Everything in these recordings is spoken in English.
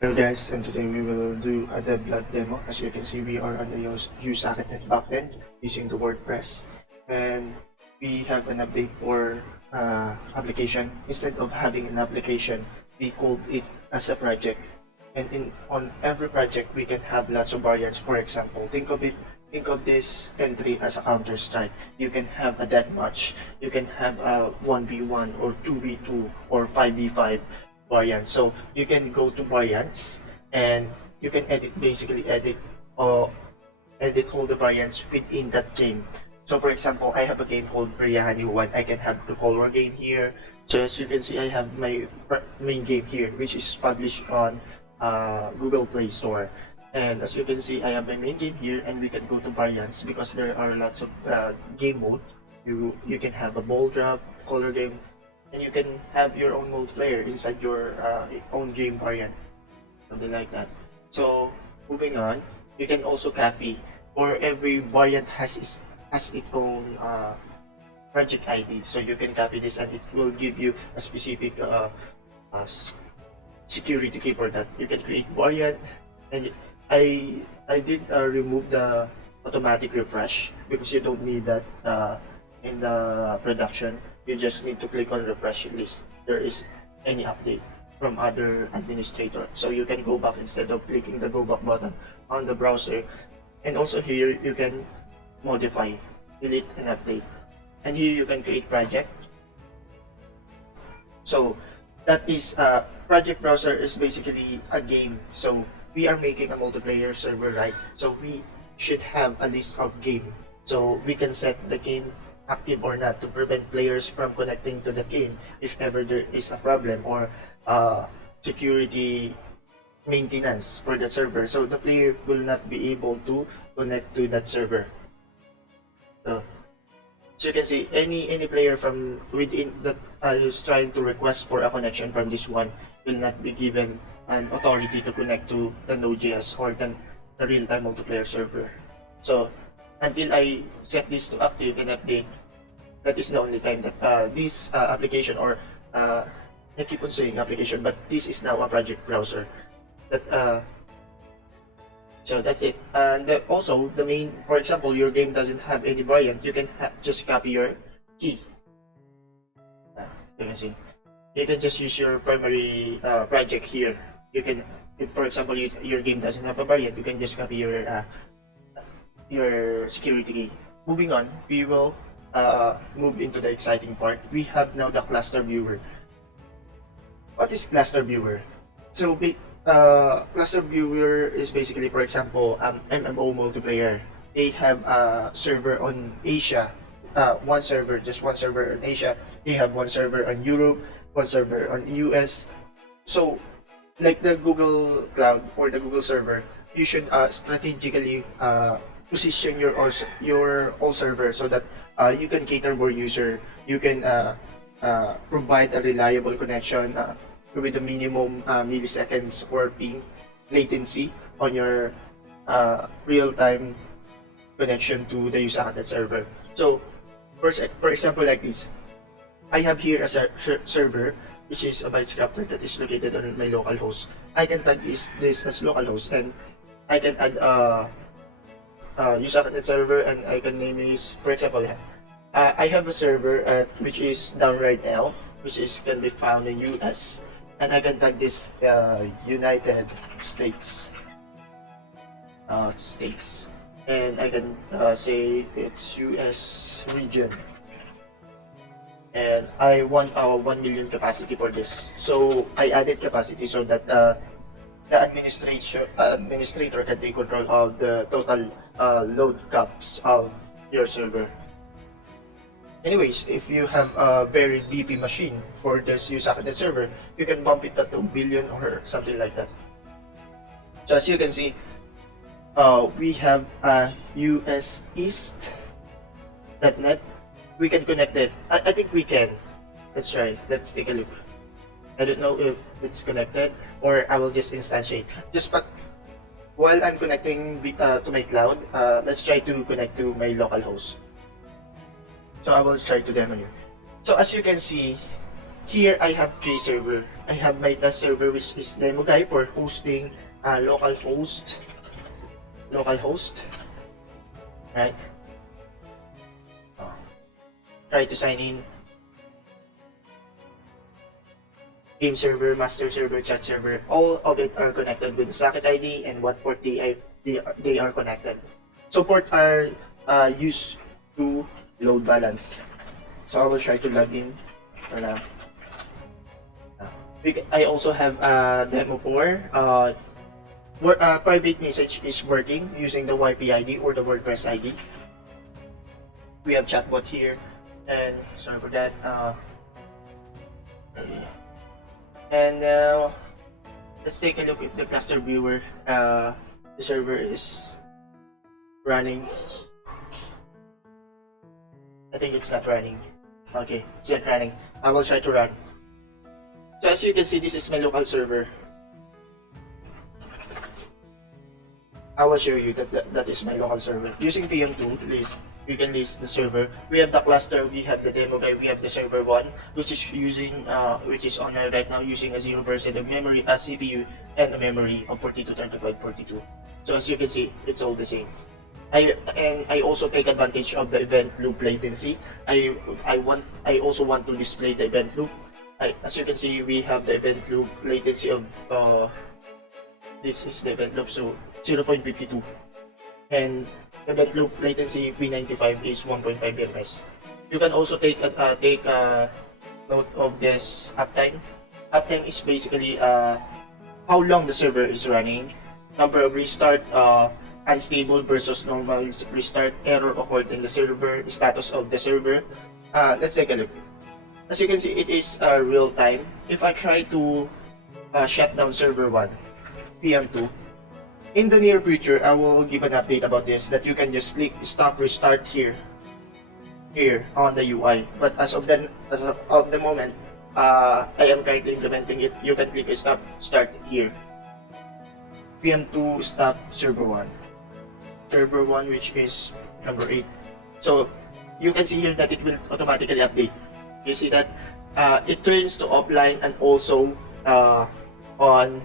Hello guys, and today we will do a DevBlog demo. As you can see, we are on the USocketNet backend using the WordPress, and we have an update for application. Instead of having an application, we called it as a project, and on every project we can have lots of variants. For example, think of this entry as a Counter Strike. You can have a deathmatch, you can have a 1v1 or 2v2 or 5v5 variants. So you can go to variants and you can basically edit all the variants within that game. So for example, I have a game called Biryani 1. I can have the color game here. So as you can see, I have my main game here, which is published on Google Play Store. And as you can see, I have my main game here, and we can go to variants because there are lots of game mode. You can have a ball drop, color game, and you can have your own multiplayer inside your own game variant, something like that. So moving on, you can also copy, or every variant has its own project ID. So you can copy this, and it will give you a specific security key for that. You can create variant, and I did remove the automatic refresh because you don't need that in the production. You just need to click on refresh list. There is any update from other administrator, so you can go back instead of clicking the go back button on the browser. And also here you can modify, delete and update, and here you can create project. So that is project browser is basically a game. So we are making a multiplayer server, right? So we should have a list of game, so we can set the game active or not to prevent players from connecting to the game if ever there is a problem or security maintenance for the server, so the player will not be able to connect to that server. So you can see any player from within that is trying to request for a connection from this one will not be given an authority to connect to the Node.js or the real-time multiplayer server. So until I set this to active and update, that is the only time that this application, or I keep on saying application, but this is now a project browser. So that's it. And also the main, for example, your game doesn't have any variant, you can just copy your key. You can see, you can just use your primary project here. You can, if for example your game doesn't have a variant, you can just copy your security key. Moving on, we will move into the exciting part. We have now the cluster viewer. What is cluster viewer? So cluster viewer is basically, for example, MMO multiplayer. They have a server on Asia, one server, just one server in Asia. They have one server on Europe, one server on US. So like the Google Cloud or the Google server, you should strategically position your all server so that you can cater more user. You can provide a reliable connection with a minimum milliseconds or ping latency on your real-time connection to the USocketNet server. So for example, like this, I have here a server which is a bytescriptor that is located on my local host. I can tag this as localhost, and I can add USocketNet server, and I can name this, for example, I have a server which is down right now, which can be found in US, and I can tag this United States, and I can say it's US region, and I want 1 million capacity for this. So I added capacity so that the administrator can take control of the total load caps of your server. Anyways, if you have a very BP machine for this USocketNet server, you can bump it to 2 billion or something like that. So as you can see, we have a US East.net. We can connect it. I think we can. Let's try. Let's take a look. I don't know if it's connected, or I will just instantiate. But while I'm connecting to my cloud, let's try to connect to my local host. So I will try to demo you. So as you can see here I have 3 server. I have my test server, which is demo guy for hosting local host, right? Try to sign in. Game server, master server, chat server, all of it are connected with the socket ID and what port they are connected. So port are used to load balance. So I will try to log in for now. I also have a demo for private message is working using the YP ID or the WordPress ID. We have chatbot here, and sorry for that. And now let's take a look at the cluster viewer. The server is running. I think it's not running. Okay, it's not running. I will try to run. So as you can see, this is my local server. I will show you that is my local server. Using PM2 list, we can list the server. We have the cluster, we have the demo guy, we have the server 1, which is using, which is on right now using a 0% of memory, a CPU, and a memory of 423542. So as you can see, it's all the same. I also take advantage of the event loop latency. I also want to display the event loop. As you can see, we have the event loop latency of this is the event loop, so 0.52, and event loop latency V95 is 1.5 ms. You can also take note of this uptime. Uptime is basically how long the server is running, number of restart, unstable versus normal restart, error occurred in the server, status of the server. Let's take a look. As you can see, it is real time. If I try to shut down server 1, PM2, in the near future, I will give an update about this, that you can just click stop restart here on the UI. But as of the moment, I am currently implementing it. You can click stop start here. PM2 stop server 1. Server 1, which is number 8. So you can see here that it will automatically update. You see that it turns to offline and also on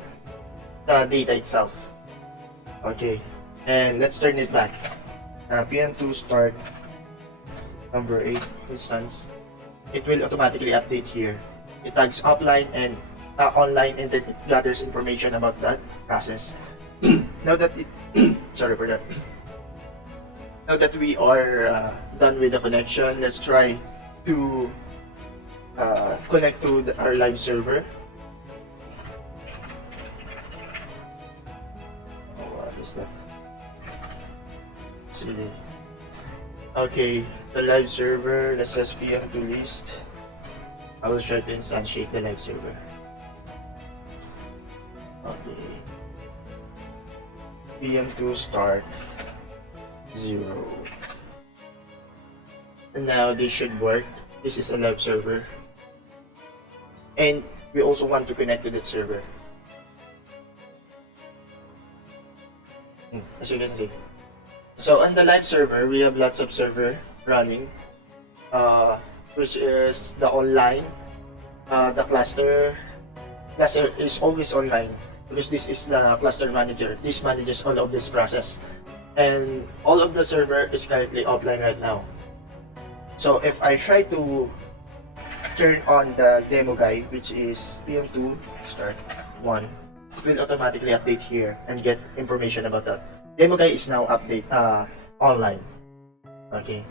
the data itself. Okay, and let's turn it back. PM2 start number 8 instance. It will automatically update here. It tags offline and online, and then it gathers information about that process. Now that it sorry for that. Now that we are done with the connection, let's try to connect to our live server. What is that? See. Okay, the live server. Let's just PM2 list. I will try to instantiate the live server. Okay. PM2 start 0. And now this should work. This is a live server. And we also want to connect to that server. As you can see. So on the live server, we have lots of server running, which is the online, the cluster. Cluster is always online because this is the cluster manager. This manages all of this process. And all of the server is currently offline right now. So if I try to turn on the demo guy, which is PM2 start 1, it will automatically update here and get information about that. Demo guy is now online. Okay.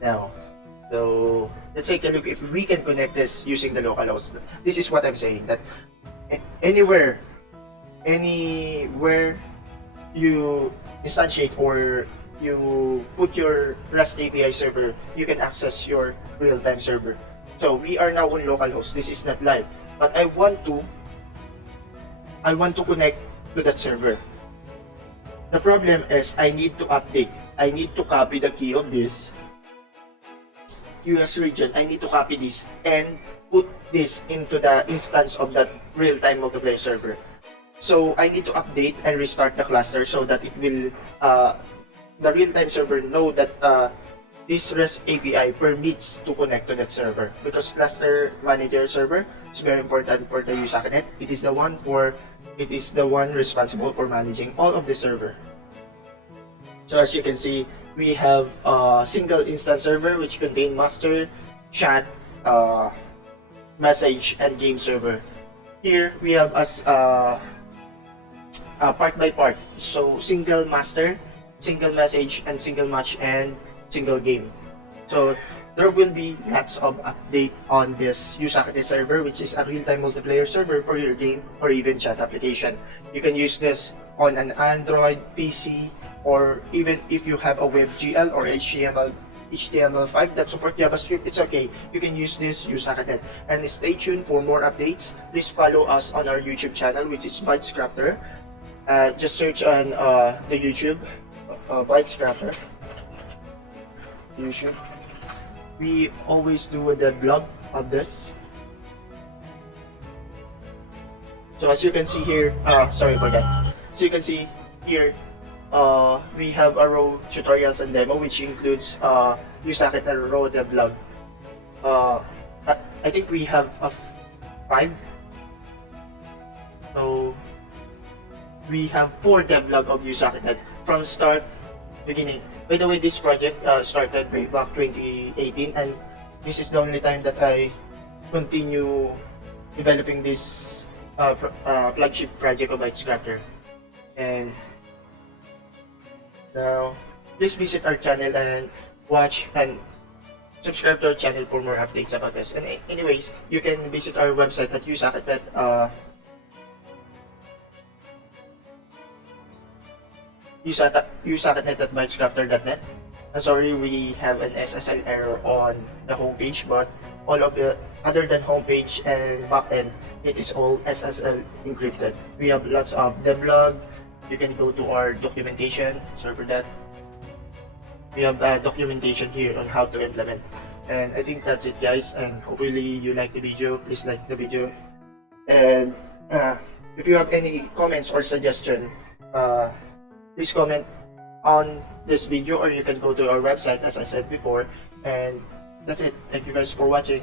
Now, so let's take a look if we can connect this using the local host. This is what I'm saying, that anywhere you instantiate or you put your REST API server, you can access your real-time server. So we are now on localhost. This is not live, but I want to connect to that server. The problem is I need to update. I need to copy the key of this US region. I need to copy this and put this into the instance of that real-time multiplayer server. So I need to update and restart the cluster so that it will the real-time server know that this REST API permits to connect to that server, because cluster manager server is very important for the USocketNet. It is the one responsible for managing all of the server. So as you can see, we have a single instance server which contain master, chat, message, and game server. Here we have as part by part. So single master, single message, and single match, and single game. So there will be lots of update on this USocketNet server, which is a real-time multiplayer server for your game or even chat application. You can use this on an Android, PC, or even if you have a WebGL or HTML5 that support JavaScript, it's okay. You can use this USocketNet. And stay tuned for more updates. Please follow us on our YouTube channel, which is BytesCrafter. Just search on the YouTube, BytesCrafter. YouTube. We always do a DevBlog of this. So as you can see here, sorry for that. So you can see here, we have a row tutorials and demo, which includes USocketNet row DevBlog. I think we have 5. So we have 4 DevBlog of USocketNet from start beginning. By the way, this project started way back 2018, and this is the only time that I continue developing this flagship project of BytesCrafter. And now, please visit our channel and watch and subscribe to our channel for more updates about this. And anyways, you can visit our website at USocketNet. USocketNet at bytescrafter.net. Sorry, we have an SSL error on the homepage, but all of the other than homepage and backend, it is all SSL encrypted. We have lots of DevBlog. You can go to our documentation. Sorry for that. We have documentation here on how to implement. And I think that's it, guys. And hopefully you like the video. Please like the video. And if you have any comments or suggestion, please comment on this video, or you can go to our website as I said before. And that's it. Thank you guys for watching.